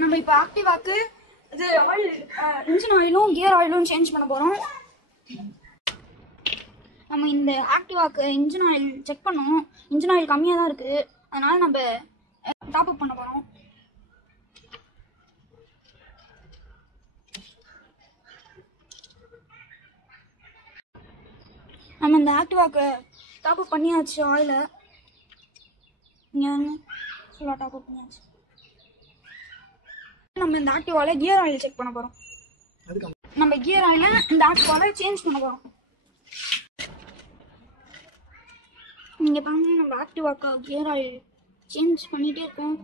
நம்ம இப்போ ஆக்டிவாக்கு இது ஆயில் இன்ஜின் ஆயிலும் கியர் ஆயிலும் சேஞ்ச் பண்ண போகிறோம். நம்ம இந்த ஆக்டிவாக்கு இன்ஜின் ஆயில் செக் பண்ணோம். இன்ஜின் ஆயில் கம்மியாக தான் இருக்குது, அதனால நம்ம டாப் அப் பண்ண போகிறோம். நம்ம இந்த ஆக்டிவாக்கு டாப் அப் பண்ணியாச்சு. ஆயிலை ஃபுல்லாக டாப் அப் பண்ணியாச்சு. நம்ம இந்த ஆக்டிவால கியர் ஆயில் செக் பண்ண போகிறோம். நம்ம கியர் ஆயிலை இந்த ஆக்டிவால சேஞ்ச் பண்ண போகிறோம். நீங்கள் பாருங்க, நம்ம ஆக்டிவாக்கா கியர் ஆயில் சேஞ்ச் பண்ணிகிட்டே இருக்கோம்.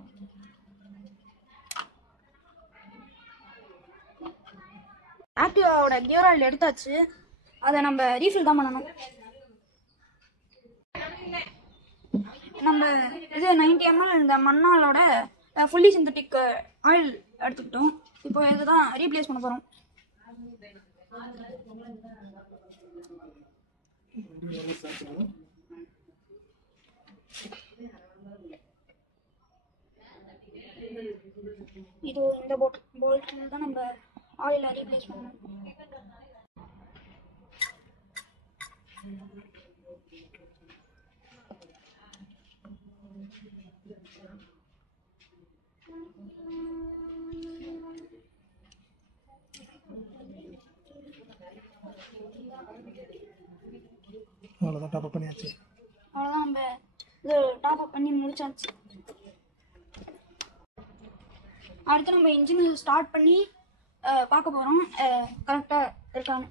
ஆக்டிவாவோட கியர் ஆயில் எடுத்தாச்சு, அதை நம்ம ரீஃபில் தான் பண்ணணும். நம்ம இது 90 ml இந்த மண்ணாலோட ஃபுல்லி சிந்தட்டிக் ஆயில் எடுத்துக்கிட்டோம். இப்போ இதுதான் ரீப்ளேஸ் பண்ண போகிறோம். இது இந்த போல்ட்ல தான் நம்ம ஆயிலை ரீப்ளேஸ் பண்ணணும். அவ்வளோதான், டாப் அப் பண்ணியாச்சு. அவ்வளோதான், நம்ம இது டாப் அப் பண்ணி முடிச்சாச்சு. அடுத்து நம்ம இன்ஜின் ஸ்டார்ட் பண்ணி பார்க்க போகிறோம் கரெக்டாக இருக்கான்னு.